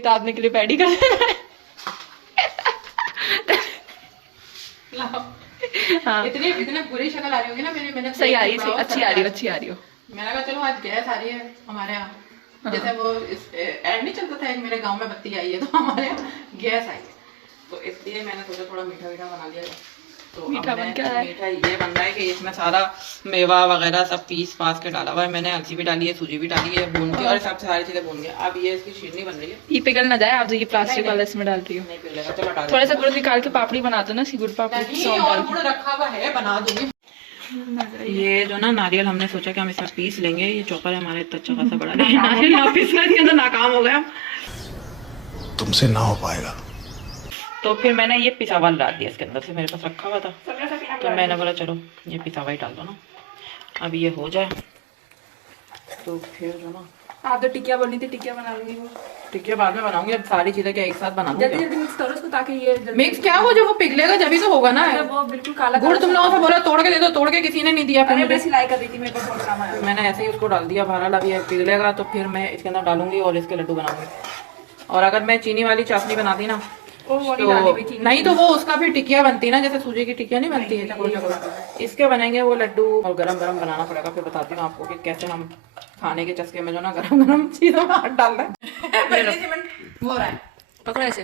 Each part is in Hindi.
तापने के लिए पैडी कर हाँ। इतने बुरी शक्ल आ रही होगी ना मैंने सही आ रही है, अच्छी आ रही हो। मैंने कहा चलो आज गैस आ रही है हमारे यहाँ। जैसे वो ऐड नहीं चलता था, एक मेरे गांव में बत्ती आई है तो हमारे यहाँ गैस आई है, तो इसलिए मैंने सोचा थोड़ा मीठा मीठा बना लिया। तो मीठा बन क्या है? मीठा ये बन रहा है कि इसमें सारा मेवा वगैरह सब पीस पास के डाला हुआ है मैंने। अलसी भी डाली है, सूजी भी डाली है भून के, और सब सारी चीजें भून के। अब ये इसकी शीरनी बन रही है। ये पिघल ना जाए, आप जो ये प्लास्टिक वाला इसमें डाल रही हो। नहीं पिघलेगा, चलो डाल थोड़ा सा गुड़ निकाल के पापड़ी बना दो ना, सी गुड़ पापड़ी सौंफ और डाल गुड़ रखा हुआ है, बना दूंगी। ये जो ना नारियल हमने सोचा कि हम इसमें पीस लेंगे। ये चॉपर है हमारे इतना अच्छा खासा बड़ा, लेकिन नारियल ना पीसना इसके अंदर नाकाम हो गया, तुमसे ना हो पाएगा। तो फिर मैंने ये पिसा हुआ डाल दिया इसके अंदर से, मेरे पास रखा हुआ था तो मैंने बोला चलो ये पिसा हुआ ही डाल दो ना। अब ये हो जाए तो फिर जो ना, आप तो टिकिया बोली थी, टिकिया बना लूंगी वो। टिक्के बाद में बनाऊंगी। अब सारी चीजें क्या एक साथ बना दूंगी? जल्दी जल्दी मिक्स करो उसको ताकि ये मिक्स क्या हो, जब वो पिघलेगा जब ही तो होगा ना। वो बिल्कुल काला गुड़ तुम लोगों से बोला तोड़ के दे दो, तोड़ के किसी ने नहीं दिया। फिर मैं मुझे सिलाई कर रही थी, मेरे को बहुत काम आया। मैंने ऐसे ही उसको डाल दिया बहरहाल। अब ये पिघलेगा तो फिर मैं इसके अंदर डालूंगी और इसके लड्डू बनाऊंगी। और अगर मैं चीनी वाली चाशनी बनाती ना वो तो नहीं तो वो उसका फिर टिकिया बनती ना, जैसे सूजी की टिकिया नहीं बनती है चकोर चकोर। इसके बनेंगे वो लड्डू। और गरम गरम बनाना पड़ेगा, फिर बताती हूँ आपको कि कैसे हम खाने के चस्के में जो ना गरम गरम चीजों में हाथ डाल रहे हैं। हो रहा है, पकड़ो ऐसे।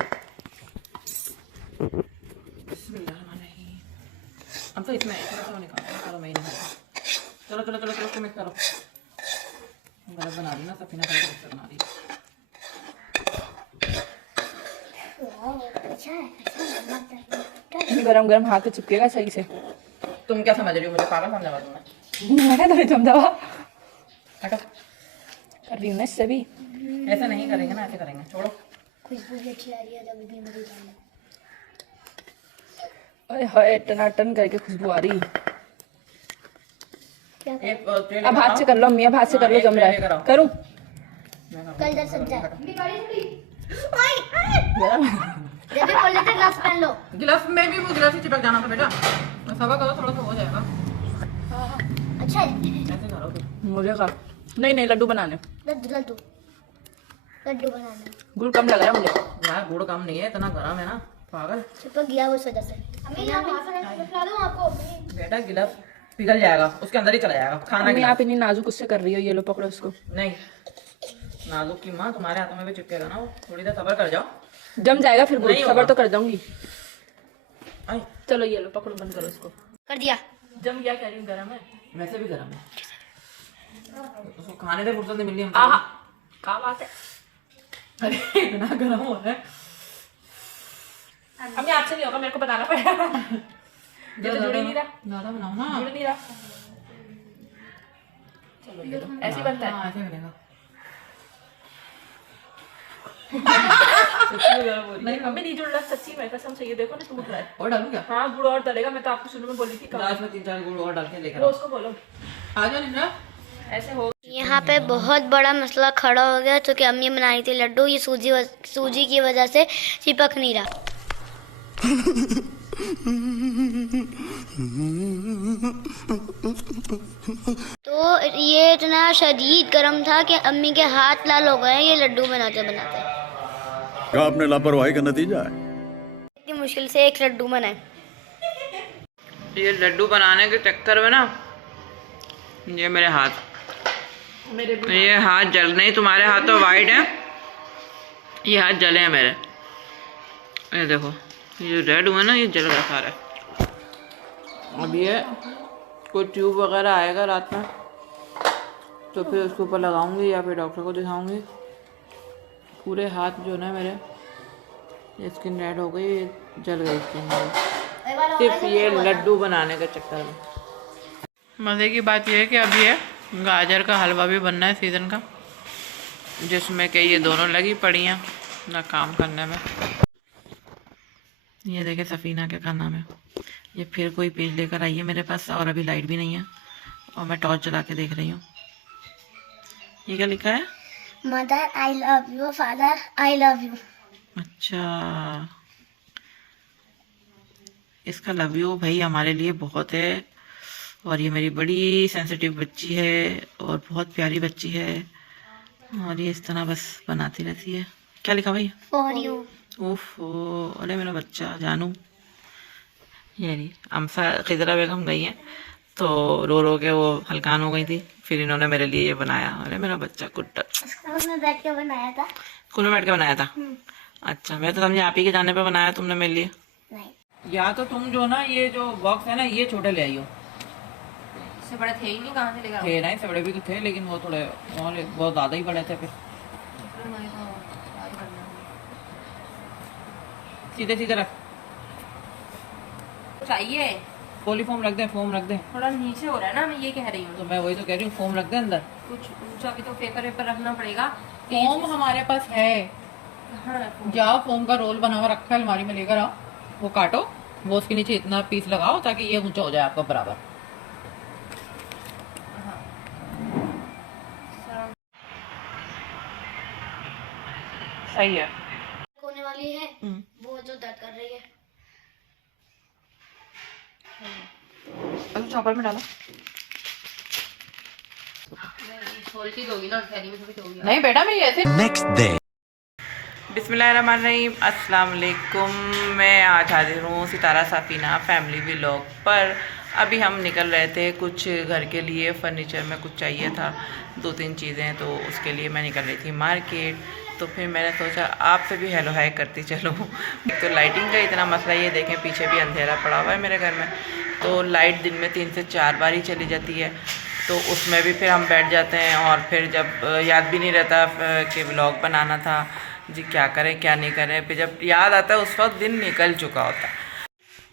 अब तो इसमें निकालो, मैं ही निकाल। चलो चलो चलो चलो इसको मिक्स करो। गलत बना रही ना सफीना, गलत बना रही। गरम गरम हाथ पे चिपकेगा सही से। तुम क्या समझ रही हो, मुझे पागल समझा तुमने? मैं तो जमदवा हटो, कर रही हूँ ना इससे भी। ऐसे नहीं करेंगे ना, ऐसे करेंगे। छोड़ो। खुशबू भी अच्छी आ रही है, जब भी मेरी जान। अरे हाय, टनाटन करके खुशबू आ रही। एक अब हाथ से कर लो, मियाँ हाथ से कर लो, जम रहा है। करूँ? कल दर सक जाए। जब भी बोल लेते ग्लव्स पहन लो। गिलास में भी वो गिलास ही चिपक जाना था बेटा। सवा करो, थोड़ा सा हो जाएगा। अच्छा है। ऐसे करो फिर। मुझे का नहीं लड्डू बनाने। लड्डू लड्डू लड्डू बनाना। गुड़ कम लग रहा है मुझे। यार गुड़ कम नहीं है, इतना गरम है ना पागल। चिपक गया वो इस वजह से। आपको बेटा गिलास पिघल जाएगा, उसके अंदर ही चला जाएगा खाना। मम्मी आप इतनी नाजुक उससे कर रही हो, ये लो पकड़ो उसको। नहीं नाजुक की माँ, तुम्हारे हाथों में भी चिपकेगा ना वो। थोड़ी देर सब्र कर जाओ, जम जाएगा फिर गुड़। नहीं सबर होगा। तो कर जाऊंगी। आई चलो ये लो पकड़ो, बंद करो इसको। कर दिया। जम गया, कह रही हूँ गरम है। वैसे भी गरम है, उसको खाने से फुर्सत नहीं मिली हमको। आहा, क्या बात है। अरे इतना गरम हो रहा है। अम्मी आपसे नहीं होगा, मेरे को बनाना पड़ेगा। ये तो जुड़ ही नहीं रहा, ज्यादा बनाओ ना। जुड़ नहीं रहा। चलो ये लो। ऐसे ही बनता है। हाँ, ऐसे बनेगा। नहीं मम्मी नहीं जुड़ रहा, सच्ची में कसम से। ये देखो ना टूट रहा है। और डालूं क्या? हाँ गुड़ और डलेगा, मैं तो आपको शुरू में बोली थी। गिलास में 3-4 गुड़ और डाल के लेकर वो आओ। उसको बोलो आ जाओ निम्रा। ऐसे हो। यहाँ पे बहुत बड़ा मसला खड़ा हो गया, क्योंकि अम्मी बना रही थी लड्डू। ये सूजी की वजह से चिपक नहीं रहा। तो ये इतना शदीद गर्म था कि अम्मी के हाथ लाल हो गए ये लड्डू बनाते बनाते। क्या आपने लापरवाही का नतीजा है? इतनी मुश्किल से एक लड्डू बनाए। ये लड्डू बनाने के चक्कर में ना, ये मेरे हाथ, ये हाथ जल नहीं। तुम्हारे हाथ तो वाइट है, ये हाथ जले हैं मेरे। ये देखो, ये जो रेड हुआ ना, ये जल गया सारा। अब ये कोई ट्यूब वगैरह आएगा रात में तो फिर उसके ऊपर लगाऊंगी या फिर डॉक्टर को दिखाऊंगी। पूरे हाथ जो ना मेरे, ये स्किन रेड हो गई, जल गई स्किन मेरी, सिर्फ ये लड्डू बनाने के चक्कर में। मज़े की बात यह है कि अब ये गाजर का हलवा भी बनना है सीज़न का, जिसमें कि ये दोनों लगी पड़ी हैं ना काम करने में। ये देखे सफ़ीना के खाना में, ये फिर कोई पेज लेकर आई है मेरे पास, और अभी लाइट भी नहीं है और मैं टॉर्च जला के देख रही हूँ। ये क्या लिखा है? Mother I love you, father I love you. अच्छा, इसका लव यू भाई हमारे लिए बहुत है, और ये मेरी बड़ी सेंसिटिव बच्ची है और बहुत प्यारी बच्ची है, और ये इस तरह बस बनाती रहती है। क्या लिखा भाई? For you. ओफो, अरे मेरा बच्चा जानू। ये नहीं, अमसा खिजरा बेगम गई हैं तो रो रो के वो हल्कान हो गई थी, फिर इन्होंने मेरे लिए ये बनाया। अरे मेरा बच्चा कुट्टा, स्कूल में बैठ के बनाया था। स्कूल में बैठ के बनाया था? अच्छा, मैं तो समझी आप ही के जाने पे बनाया तुमने मेरे लिए। नहीं, या तो तुम जो ना ये जो बॉक्स है ना ये छोटे ले आई हो। इससे बड़े थे ही नहीं, कहाँ से लेकर थे ना, इससे बड़े भी तो थे लेकिन वो थोड़े और बहुत ज़्यादा ही बड़े थे। फिर सीधे सीधे रख, चाहिए पोलीफोम रख दे, फोम रख दे। थोड़ा नीचे हो रहा है ना, मैं ये कह रही हूँ। तो मैं वही तो कह रही हूँ, फोम रख दे अंदर। कुछ ऊंचा भी तो पेपर वेपर रखना पड़ेगा। फोम हमारे पास है, हाँ रखो। जाओ फोम का रोल बना हुआ रखा है अलमारी में, लेकर आओ, वो काटो, वो उसके नीचे इतना पीस लगाओ ताकि ये ऊंचा हो जाए आपका बराबर। सही है। होने वाली है वो जो दर्द कर रही है। चॉपर में डालो। छोटी दोगी ना, थैली में थोड़ी दोगी। नहीं बेटा, मैं ऐसे। Next day. बिस्मिल्लाहिर्रहमानिर्रहीम, अस्सलाम वालेकुम। मैं आज हाजिर हूँ सितारा सफीना फैमिली व्लॉग पर। अभी हम निकल रहे थे कुछ घर के लिए, फर्नीचर में कुछ चाहिए था, 2-3 चीज़ें, तो उसके लिए मैं निकल रही थी मार्केट। तो फिर मैंने सोचा आपसे भी हेलो हाय करती चलो। तो लाइटिंग का इतना मसला, ये देखें पीछे भी अंधेरा पड़ा हुआ है मेरे घर में, तो लाइट दिन में 3 से 4 बार ही चली जाती है, तो उसमें भी फिर हम बैठ जाते हैं और फिर जब याद भी नहीं रहता कि व्लॉग बनाना था जी, क्या करें क्या नहीं करें, फिर जब याद आता है उस वक्त दिन निकल चुका होता है।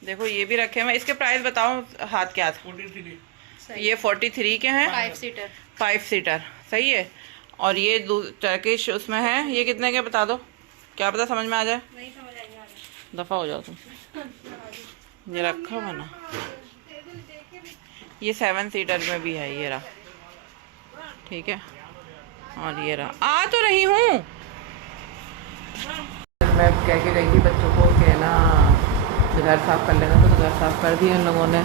देखो ये भी रखे हैं, इसके प्राइस बताओ हाथ के हाथ। 43। ये 43 के हैं, 5 सीटर सही है। और ये टर्किश उसमें है, ये कितने के बता दो, क्या पता समझ में आ जाए। नहीं समझ आएंगे, दफ़ा हो जाओ तुम। ये रखा हुआ ना, ये 7 सीटर में भी है, ये रहा, ठीक है। और ये रहा, आ तो रही हूँ मैं, कह के गई थी बच्चों को कि ना घर साफ़ कर लेना, तो घर साफ़ कर दिया उन लोगों ने,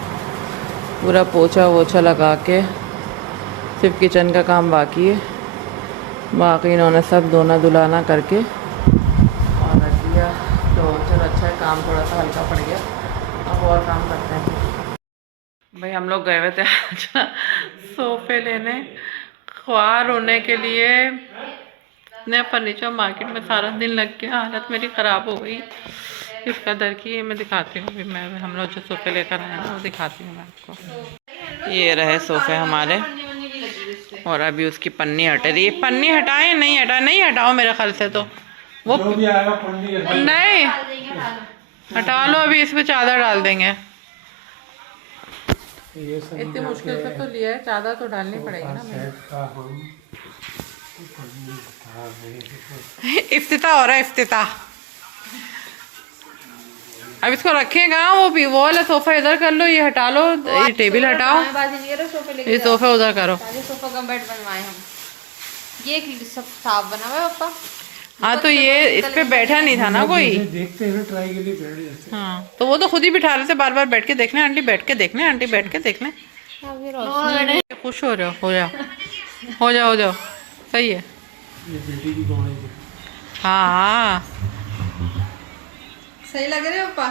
पूरा पोछा वोछा लगा के, सिर्फ किचन का काम बाकी है, बाकी इन्होंने सब धोना धुलाना करके और रख दिया। तो चलो अच्छा है, काम थोड़ा सा हल्का पड़ गया, अब और काम करते हैं। भाई हम लोग गए हुए थे आज सोफ़े लेने, ख्वार होने के लिए, नया फर्नीचर मार्केट में सारा दिन लग गया, हालत मेरी ख़राब हो गई इस कदर की। मैं दिखाती हूँ, अभी मैं हम लोग जो सोफ़े लेकर आए हैं वो दिखाती हूँ मैं आपको। ये रहे सोफ़े हमारे, और अभी उसकी पन्नी हट रही है। पन्नी हटाएं, नहीं हटा, नहीं हटाओ मेरे ख्याल से, तो वो नहीं हटा लो, अभी इस पे चादर डाल देंगे। इतनी मुश्किल से तो लिया है, चादर तो डालनी पड़ेगी ना। इफ्तिताह हो रहा है, इफ्तिताह। अब इसको रखेगा, वो वाला सोफा इधर कर लो, ये हटा लो, ये टेबल हटाओ, ये सोफा उधर करो। सोफा का बेड बनवाए हम, ये सब साफ बना हुआ है पापा। हाँ तो ये इस पे बैठा नहीं था ना कोई, देखते हैं ट्राई के लिए बैठ जाते। हाँ तो वो तो खुद ही बिठा रहे थे, बार बार बैठ के देखने, आंटी बैठ के देखने, आंटी बैठ के देखने। खुश हो रहे हो जाओ, हो जाओ, हो जाओ, सही है। ये बेटी की कौन है? हाँ सही लग रहे हो पापा।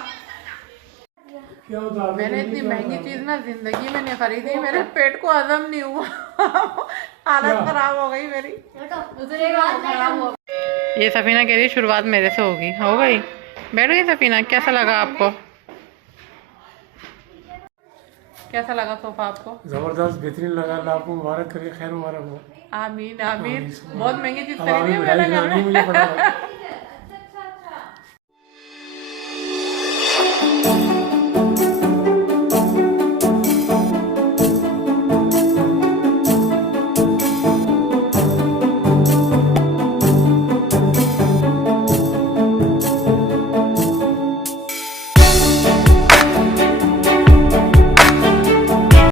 क्या होता है? मैंने इतनी महंगी चीज ना जिंदगी में नहीं खरीदी, मेरे पेट को हजम नहीं हुआ हालत खराब हो गई मेरी। ये सफीना कह रही शुरुआत मेरे से होगी, हो गई, बैठ गई सफीना। कैसा लगा आपको, कैसा लगा सोफा आपको? जबरदस्त, बेहतरीन लगा, अल्लाह आपको मुबारक करे, खैर मुबारक हो। आमीन आमीन। बहुत महंगी चीज खरीदी है मैंने घर में। मुझे पड़ा